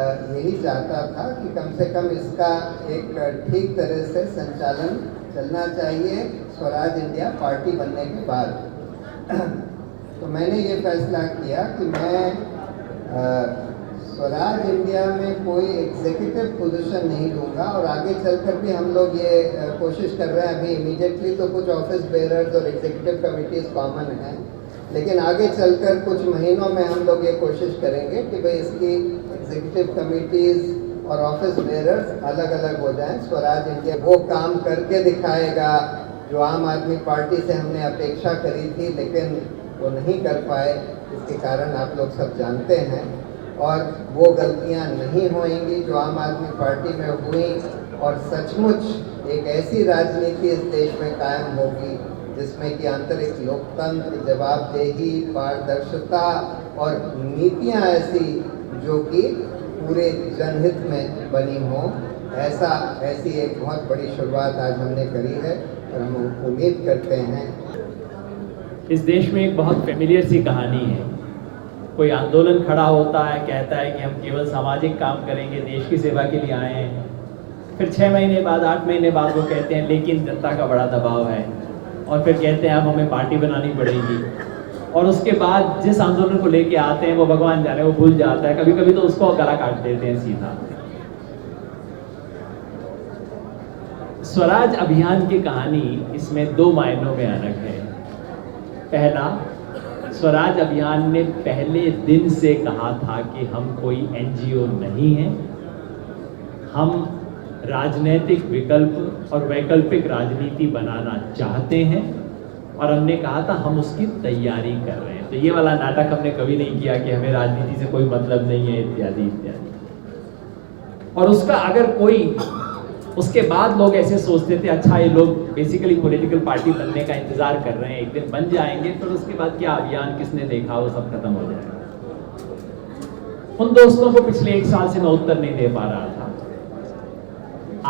यही चाहता था कि कम से कम इसका एक ठीक तरह से संचालन चलना चाहिए स्वराज इंडिया पार्टी बनने के बाद। तो मैंने ये फैसला किया कि मैं स्वराज इंडिया में कोई एग्जीक्यूटिव पोजीशन नहीं दूंगा, और आगे चलकर भी हम लोग ये कोशिश कर रहे हैं। अभी इमीडिएटली तो कुछ ऑफिस बेयरर्स और एग्जीक्यूटिव कमिटीज़ कॉमन हैं, लेकिन आगे चलकर कुछ महीनों में हम लोग ये कोशिश करेंगे कि भाई इसकी एग्जीक्यूटिव कमिटीज़ और ऑफिस बेयरर्स अलग अलग हो जाएं। स्वराज इंडिया वो काम करके दिखाएगा जो आम आदमी पार्टी से हमने अपेक्षा करी थी, लेकिन वो नहीं कर पाए। इसके कारण आप लोग सब जानते हैं, और वो गलतियां नहीं होंगी जो आम आदमी पार्टी में हुई, और सचमुच एक ऐसी राजनीति इस देश में कायम होगी जिसमें कि आंतरिक लोकतंत्र, जवाबदेही, पारदर्शिता और नीतियां ऐसी जो कि पूरे जनहित में बनी हो। ऐसी एक बहुत बड़ी शुरुआत आज हमने करी है, और हम उम्मीद करते हैं। इस देश में एक बहुत फेमिलियर सी कहानी है। कोई आंदोलन खड़ा होता है, कहता है कि हम केवल सामाजिक काम करेंगे, देश की सेवा के लिए आए हैं। फिर 6 महीने बाद, 8 महीने बाद वो कहते हैं लेकिन जनता का बड़ा दबाव है, और फिर कहते हैं अब हमें पार्टी बनानी पड़ेगी। और उसके बाद जिस आंदोलन को लेके आते हैं वो भगवान जाने वो भूल जाता है, कभी कभी तो उसको गला काट देते हैं सीधा। स्वराज अभियान की कहानी इसमें 2 मायनों में अलग है। पहला, स्वराज अभियान ने पहले दिन से कहा था कि हम कोई एनजीओ नहीं हैं, हम राजनीतिक विकल्प और वैकल्पिक राजनीति बनाना चाहते हैं, और हमने कहा था हम उसकी तैयारी कर रहे हैं। तो ये वाला नाटक हमने कभी नहीं किया कि हमें राजनीति से कोई मतलब नहीं है इत्यादि इत्यादि। और उसका अगर कोई उसके बाद लोग ऐसे सोचते थे अच्छा ये लोग बेसिकली पॉलिटिकल पार्टी बनने का इंतजार कर रहे हैं, एक दिन बन जाएंगे, फिर उसके बाद क्या अभियान किसने देखा वो सब खत्म हो जाएगा। उन दोस्तों को पिछले 1 साल से मैं उत्तर नहीं दे पा रहा था।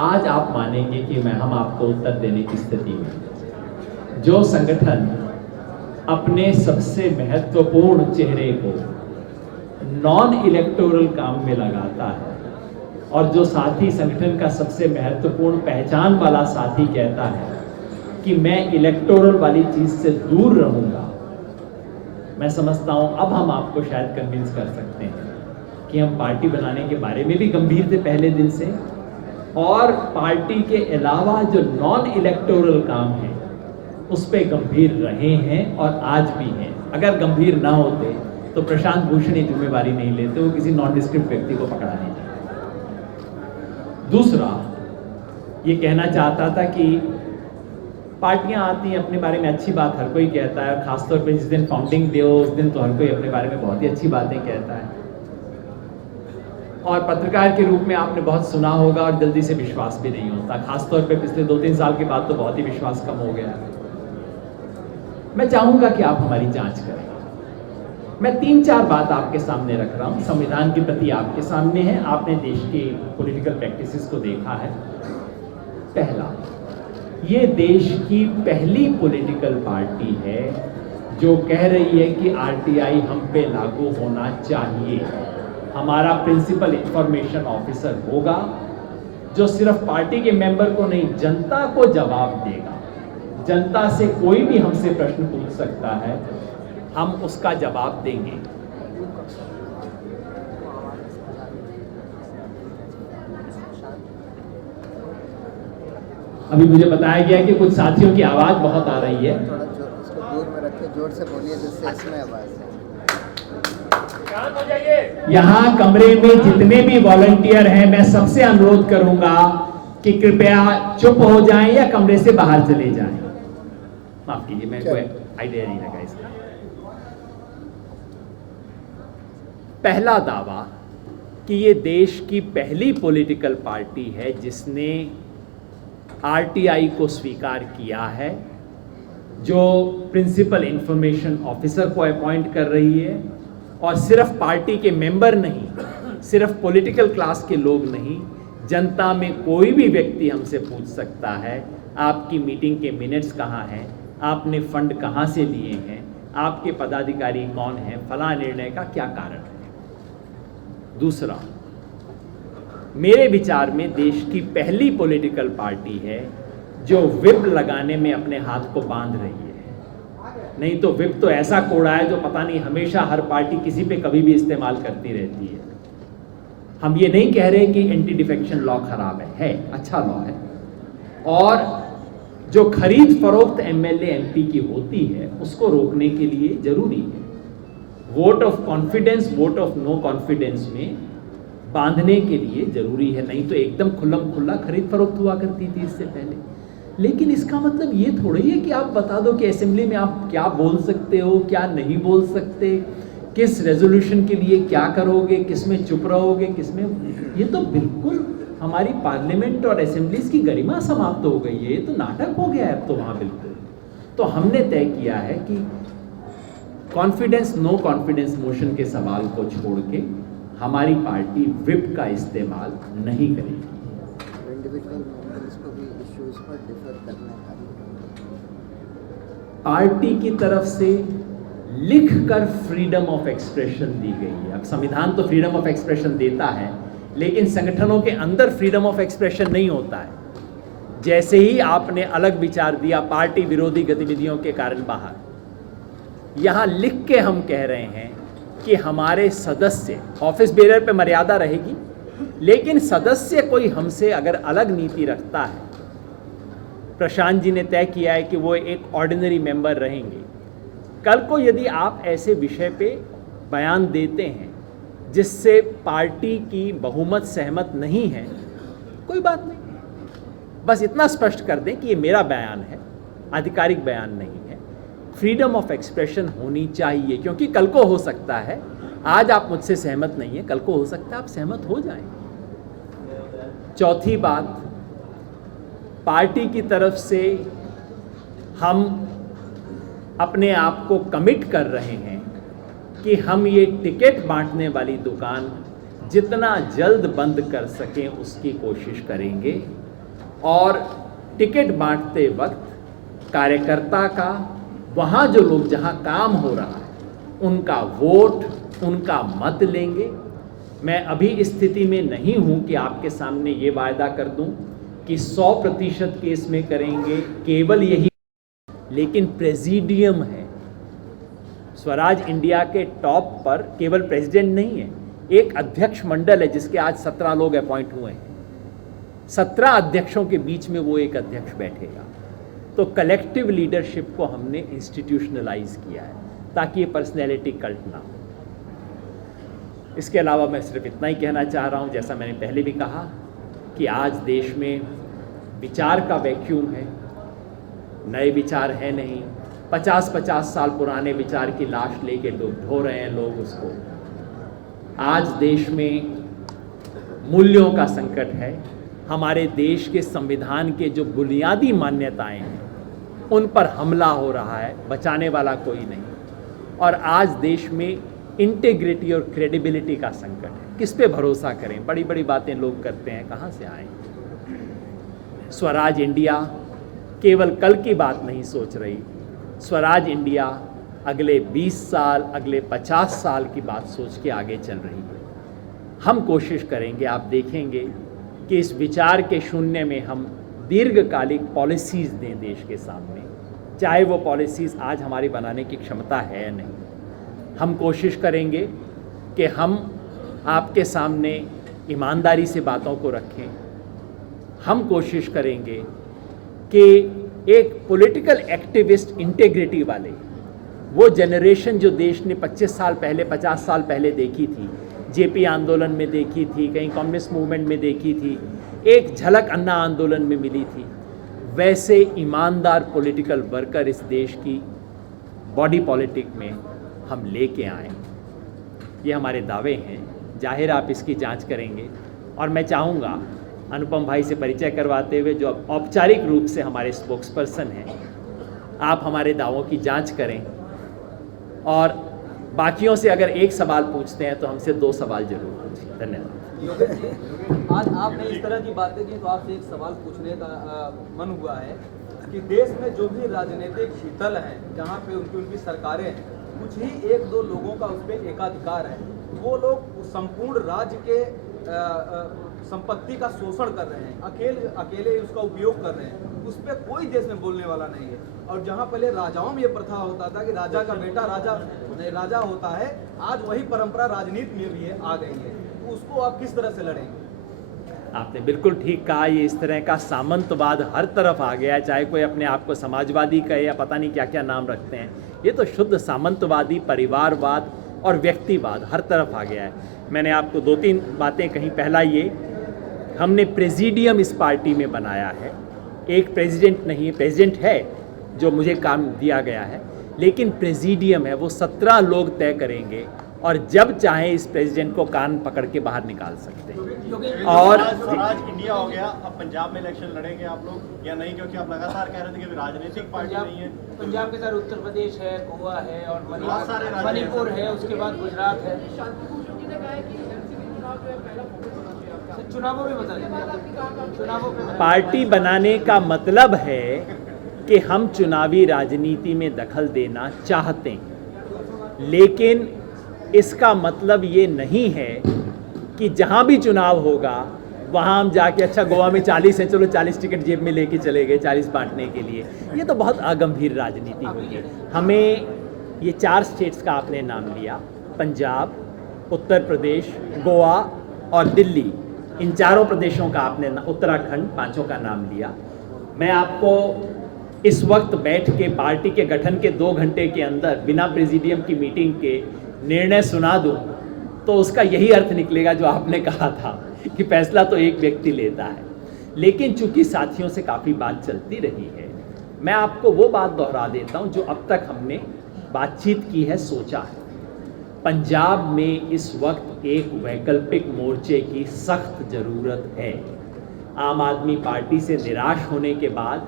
आज आप मानेंगे कि हम आपको उत्तर देने की स्थिति में। जो संगठन अपने सबसे महत्वपूर्ण चेहरे को नॉन इलेक्टोरल काम में लगाता है, और जो साथी संगठन का सबसे महत्वपूर्ण पहचान वाला साथी कहता है कि मैं इलेक्टोरल वाली चीज से दूर रहूंगा, मैं समझता हूं अब हम आपको शायद कन्विंस कर सकते हैं कि हम पार्टी बनाने के बारे में भी गंभीर थे पहले दिन से, और पार्टी के अलावा जो नॉन इलेक्टोरल काम है उस पे गंभीर रहे हैं और आज भी हैं। अगर गंभीर ना होते तो प्रशांत भूषण ये जिम्मेवारी नहीं लेते, वो किसी नॉन डिस्क्रिप्ट व्यक्ति को पकड़ा नहीं जाता। दूसरा, ये कहना चाहता था कि पार्टियां आती हैं, अपने बारे में अच्छी बात हर कोई कहता है, खासतौर पे जिस दिन फाउंडिंग डे हो उस दिन तो हर कोई अपने बारे में बहुत ही अच्छी बातें कहता है, और पत्रकार के रूप में आपने बहुत सुना होगा और जल्दी से विश्वास भी नहीं होता। खासतौर पे पिछले 2-3 साल के बाद तो बहुत ही विश्वास कम हो गया है। मैं चाहूंगा कि आप हमारी जांच करें। मैं 3-4 बात आपके सामने रख रहा हूं, संविधान के प्रति आपके सामने है, आपने देश के पॉलिटिकल प्रैक्टिसेस को देखा है। पहला, ये देश की पहली पॉलिटिकल पार्टी है जो कह रही है कि आरटीआई हम पे लागू होना चाहिए। हमारा प्रिंसिपल इंफॉर्मेशन ऑफिसर होगा जो सिर्फ पार्टी के मेंबर को नहीं, जनता को जवाब देगा। जनता से कोई भी हमसे प्रश्न पूछ सकता है, हम उसका जवाब देंगे। अभी मुझे बताया गया कि कुछ साथियों की आवाज बहुत आ रही है। थोड़ा उसको दूर में रख के जोर से बोलिए जिससे इसमें आवाज है। यहाँ कमरे में जितने भी वॉलंटियर हैं, मैं सबसे अनुरोध करूंगा कि कृपया चुप हो जाएं या कमरे से बाहर चले जाएं। माफ कीजिए, मैं कोई आइडिया नहीं लगा इसका। पहला दावा कि ये देश की पहली पॉलिटिकल पार्टी है जिसने आरटीआई को स्वीकार किया है, जो प्रिंसिपल इंफॉर्मेशन ऑफिसर को अपॉइंट कर रही है, और सिर्फ पार्टी के मेंबर नहीं, सिर्फ पॉलिटिकल क्लास के लोग नहीं, जनता में कोई भी व्यक्ति हमसे पूछ सकता है आपकी मीटिंग के मिनट्स कहाँ हैं, आपने फंड कहाँ से लिए हैं, आपके पदाधिकारी कौन हैं, फला निर्णय का क्या कारण है। दूसरा, मेरे विचार में देश की पहली पॉलिटिकल पार्टी है जो विप लगाने में अपने हाथ को बांध रही है। नहीं तो विप तो ऐसा कोड़ा है जो पता नहीं हमेशा हर पार्टी किसी पे कभी भी इस्तेमाल करती रहती है। हम ये नहीं कह रहे कि एंटी डिफेक्शन लॉ खराब है, अच्छा लॉ है। और जो खरीद फरोख्त एमएलए एमपी की होती है उसको रोकने के लिए जरूरी है vote of confidence, vote of no confidence में बांधने के लिए जरूरी है। नहीं तो एकदम खुल्लम खुल्ला खरीद फरोख्त हुआ करती थी इससे पहले। लेकिन इसका मतलब ये थोड़ी है कि आप बता दो कि असेंबली में आप क्या बोल सकते हो, क्या नहीं बोल सकते, किस रेजोल्यूशन के लिए क्या करोगे, किस में चुप रहोगे, किस में। ये तो बिल्कुल हमारी पार्लियामेंट और असेंबलीज की गरिमा समाप्त हो गई है। ये तो नाटक हो गया है अब तो वहाँ बिल्कुल। तो हमने तय किया है कि कॉन्फिडेंस नो कॉन्फिडेंस मोशन के सवाल को छोड़ के हमारी पार्टी विप का इस्तेमाल नहीं करेगी। पार्टी की तरफ से लिख कर फ्रीडम ऑफ एक्सप्रेशन दी गई है। अब संविधान तो फ्रीडम ऑफ एक्सप्रेशन देता है, लेकिन संगठनों के अंदर फ्रीडम ऑफ एक्सप्रेशन नहीं होता है। जैसे ही आपने अलग विचार दिया पार्टी विरोधी गतिविधियों के कारण बाहर, यहां लिख के हम कह रहे हैं कि हमारे सदस्य, ऑफिस बेरर पे मर्यादा रहेगी, लेकिन सदस्य कोई हमसे अगर अलग नीति रखता है, प्रशांत जी ने तय किया है कि वो एक ऑर्डिनरी मेंबर रहेंगे। कल को यदि आप ऐसे विषय पे बयान देते हैं जिससे पार्टी की बहुमत सहमत नहीं है, कोई बात नहीं, बस इतना स्पष्ट कर दें कि ये मेरा बयान है, आधिकारिक बयान नहीं है। फ्रीडम ऑफ एक्सप्रेशन होनी चाहिए, क्योंकि कल को हो सकता है, आज आप मुझसे सहमत नहीं है, कल को हो सकता है आप सहमत हो जाएं। चौथी बात, पार्टी की तरफ से हम अपने आप को कमिट कर रहे हैं कि हम ये टिकट बांटने वाली दुकान जितना जल्द बंद कर सकें उसकी कोशिश करेंगे। और टिकट बांटते वक्त कार्यकर्ता का, वहाँ जो लोग जहाँ काम हो रहा है उनका वोट, उनका मत लेंगे। मैं अभी इस स्थिति में नहीं हूँ कि आपके सामने ये वायदा कर दूँ कि 100% केस में करेंगे केवल यही, लेकिन प्रेसिडियम है। स्वराज इंडिया के टॉप पर केवल प्रेसिडेंट नहीं है, एक अध्यक्ष मंडल है जिसके आज 17 लोग अपॉइंट हुए हैं। 17 अध्यक्षों के बीच में वो एक अध्यक्ष बैठेगा। तो कलेक्टिव लीडरशिप को हमने इंस्टीट्यूशनलाइज किया है ताकि ये पर्सनैलिटी कल्ट ना हो। इसके अलावा मैं सिर्फ इतना ही कहना चाह रहा हूँ, जैसा मैंने पहले भी कहा कि आज देश में विचार का वैक्यूम है, नए विचार है नहीं। 50-50 साल पुराने विचार की लाश लेके ढो रहे हैं लोग उसको। आज देश में मूल्यों का संकट है। हमारे देश के संविधान के जो बुनियादी मान्यताएं हैं उन पर हमला हो रहा है, बचाने वाला कोई नहीं। और आज देश में इंटीग्रिटी और क्रेडिबिलिटी का संकट है। किस पे भरोसा करें? बड़ी बड़ी बातें लोग करते हैं, कहाँ से आए? स्वराज इंडिया केवल कल की बात नहीं सोच रही, स्वराज इंडिया अगले 20 साल, अगले 50 साल की बात सोच के आगे चल रही है। हम कोशिश करेंगे, आप देखेंगे कि इस विचार के शून्य में हम दीर्घकालिक पॉलिसीज़ दें देश के सामने, चाहे वो पॉलिसीज़ आज हमारी बनाने की क्षमता है या नहीं। हम कोशिश करेंगे कि हम आपके सामने ईमानदारी से बातों को रखें। हम कोशिश करेंगे कि एक पॉलिटिकल एक्टिविस्ट इंटेग्रिटी वाले, वो जनरेशन जो देश ने 25 साल पहले, 50 साल पहले देखी थी, जेपी आंदोलन में देखी थी, कहीं कम्युनिस्ट मूवमेंट में देखी थी, एक झलक अन्ना आंदोलन में मिली थी, वैसे ईमानदार पॉलिटिकल वर्कर इस देश की बॉडी पॉलिटिक में हम लेके आए। ये हमारे दावे हैं, जाहिर आप इसकी जांच करेंगे। और मैं चाहूँगा अनुपम भाई से परिचय करवाते हुए, जो औपचारिक रूप से हमारे स्पोक्सपर्सन हैं, आप हमारे दावों की जांच करें और बाकियों से अगर एक सवाल पूछते हैं तो हमसे 2 सवाल जरूर पूछें। धन्यवाद। आज आपने इस तरह की बातें की तो आपसे एक सवाल पूछने का मन हुआ है कि देश में जो भी राजनीतिक शीतल हैं, जहाँ पे उनकी सरकारें हैं, कुछ ही 1-2 लोगों का उस पर एकाधिकार है। वो लोग संपूर्ण राज्य के संपत्ति का शोषण कर रहे हैं, अकेले उसका उपयोग कर रहे हैं, उस पर कोई देश में बोलने वाला नहीं है। और जहां पहले राजाओं में ये प्रथा होता था कि राजा का बेटा राजा होता है, आज वही परंपरा राजनीति में भी आ गई है। उसको आप किस तरह से लड़ेंगे? आपने बिल्कुल ठीक कहा, ये इस तरह का सामंतवाद हर तरफ आ गया है, चाहे कोई अपने आप को समाजवादी कहे या पता नहीं क्या क्या नाम रखते हैं। ये तो शुद्ध सामंतवादी, परिवारवाद और व्यक्तिवाद हर तरफ आ गया है। मैंने आपको 2-3 बातें कही। पहला ये, हमने प्रेसिडियम इस पार्टी में बनाया है, एक प्रेसिडेंट नहीं है, प्रेसिडेंट है जो मुझे काम दिया गया है, लेकिन प्रेसिडियम है, वो 17 लोग तय करेंगे और जब चाहे इस प्रेसिडेंट को कान पकड़ के बाहर निकाल सकते हैं। और आज इंडिया हो गया, अब पंजाब में इलेक्शन लड़ेंगे आप लोग या नहीं? क्योंकि आप लगातार कह रहे थे कि राजनीतिक पार्टी नहीं है। पंजाब के साथ उत्तर प्रदेश है, गोवा है और बहुत सारे राज्य मणिपुर है, उसके बाद गुजरात है। चुनावों में बता दें, चुनावों में पार्टी बनाने का मतलब है कि हम चुनावी राजनीति में दखल देना चाहते हैं, लेकिन इसका मतलब ये नहीं है कि जहां भी चुनाव होगा वहां हम जाके अच्छा गोवा में 40 है, चलो 40 टिकट जेब में लेके चले गए 40 बांटने के लिए। ये तो बहुत अगंभीर राजनीति होगी। हमें ये 4 स्टेट्स का आपने नाम लिया, पंजाब, उत्तर प्रदेश, गोवा और दिल्ली, इन 4 प्रदेशों का आपने, उत्तराखंड, 5 का नाम लिया। मैं आपको इस वक्त बैठ के पार्टी के गठन के 2 घंटे के अंदर बिना प्रेसिडियम की मीटिंग के निर्णय सुना दूं तो उसका यही अर्थ निकलेगा जो आपने कहा था कि फैसला तो एक व्यक्ति लेता है। लेकिन चूंकि साथियों से काफ़ी बात चलती रही है, मैं आपको वो बात दोहरा देता हूं जो अब तक हमने बातचीत की है, सोचा है। पंजाब में इस वक्त एक वैकल्पिक मोर्चे की सख्त ज़रूरत है। आम आदमी पार्टी से निराश होने के बाद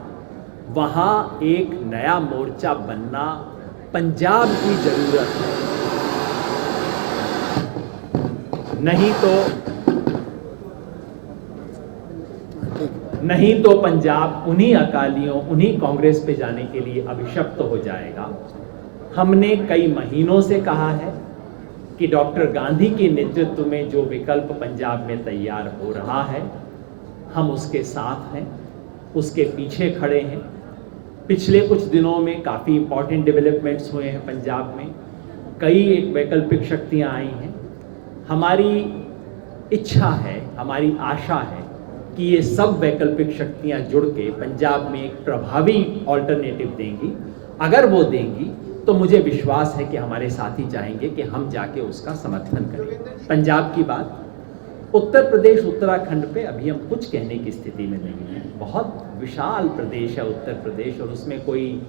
वहाँ एक नया मोर्चा बनना पंजाब की ज़रूरत है। नहीं तो पंजाब उन्हीं अकालियों, उन्हीं कांग्रेस पे जाने के लिए अभिशप्त हो जाएगा। हमने कई महीनों से कहा है कि डॉक्टर गांधी के नेतृत्व में जो विकल्प पंजाब में तैयार हो रहा है, हम उसके साथ हैं, उसके पीछे खड़े हैं। पिछले कुछ दिनों में काफ़ी इंपॉर्टेंट डेवलपमेंट्स हुए हैं पंजाब में, कई एक वैकल्पिक शक्तियां आई हैं। हमारी इच्छा है, हमारी आशा है कि ये सब वैकल्पिक शक्तियां जुड़ के पंजाब में एक प्रभावी ऑल्टरनेटिव देंगी। अगर वो देंगी तो मुझे विश्वास है कि हमारे साथी चाहेंगे कि हम जाके उसका समर्थन करें। पंजाब की बात, उत्तर प्रदेश, उत्तराखंड पे अभी हम कुछ कहने की स्थिति में नहीं है। बहुत विशाल प्रदेश है उत्तर प्रदेश, और उसमें कोई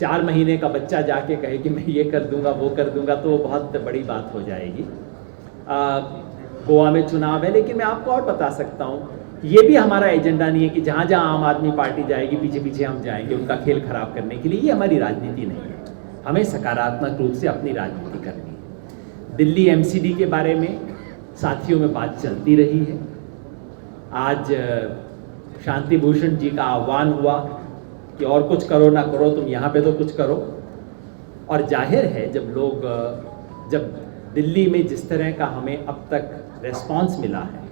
4 महीने का बच्चा जाके कहे कि मैं ये कर दूंगा, वो कर दूंगा, तो वो बहुत बड़ी बात हो जाएगी। गोवा में चुनाव है, लेकिन मैं आपको और बता सकता हूँ, ये भी हमारा एजेंडा नहीं है कि जहाँ जहाँ आम आदमी पार्टी जाएगी पीछे पीछे हम जाएंगे उनका खेल खराब करने के लिए। ये हमारी राजनीति नहीं है। हमें सकारात्मक रूप से अपनी राजनीति करनी है। दिल्ली एमसीडी के बारे में साथियों में बात चलती रही है। आज शांति भूषण जी का आह्वान हुआ कि और कुछ करो ना करो, तुम यहाँ पे तो कुछ करो। और जाहिर है जब दिल्ली में जिस तरह का हमें अब तक रेस्पॉन्स मिला है,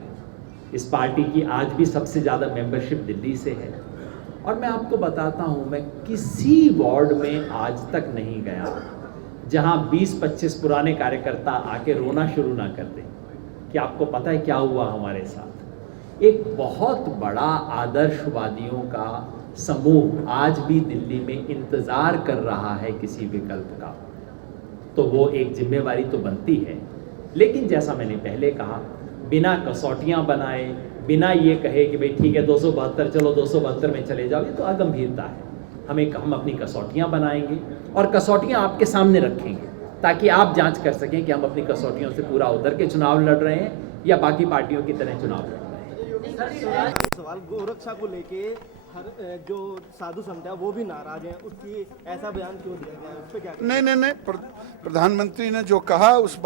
इस पार्टी की आज भी सबसे ज़्यादा मेंबरशिप दिल्ली से है। और मैं आपको बताता हूँ, मैं किसी वार्ड में आज तक नहीं गया जहाँ 20-25 पुराने कार्यकर्ता आके रोना शुरू ना कर दें कि आपको पता है क्या हुआ हमारे साथ। एक बहुत बड़ा आदर्शवादियों का समूह आज भी दिल्ली में इंतज़ार कर रहा है किसी विकल्प का, तो वो एक जिम्मेवारी तो बनती है। लेकिन जैसा मैंने पहले कहा, बिना कसौटियाँ बनाए, बिना ये कहे कि भाई ठीक है 272 चलो 272 में चले जाओ, ये तो अगंभीरता है। हम अपनी कसौटियाँ बनाएंगे और कसौटियाँ आपके सामने रखेंगे ताकि आप जांच कर सकें कि हम अपनी कसौटियों से पूरा उतर के चुनाव लड़ रहे हैं या बाकी पार्टियों की तरह चुनाव लड़ रहे हैं। सवाल गोरक्षा को लेके हर जो साधु संत है वो भी नाराज हैं, उसकी ऐसा बयान क्यों दिया गया है, उस पर क्या? नहीं, प्रधानमंत्री ने जो कहा उस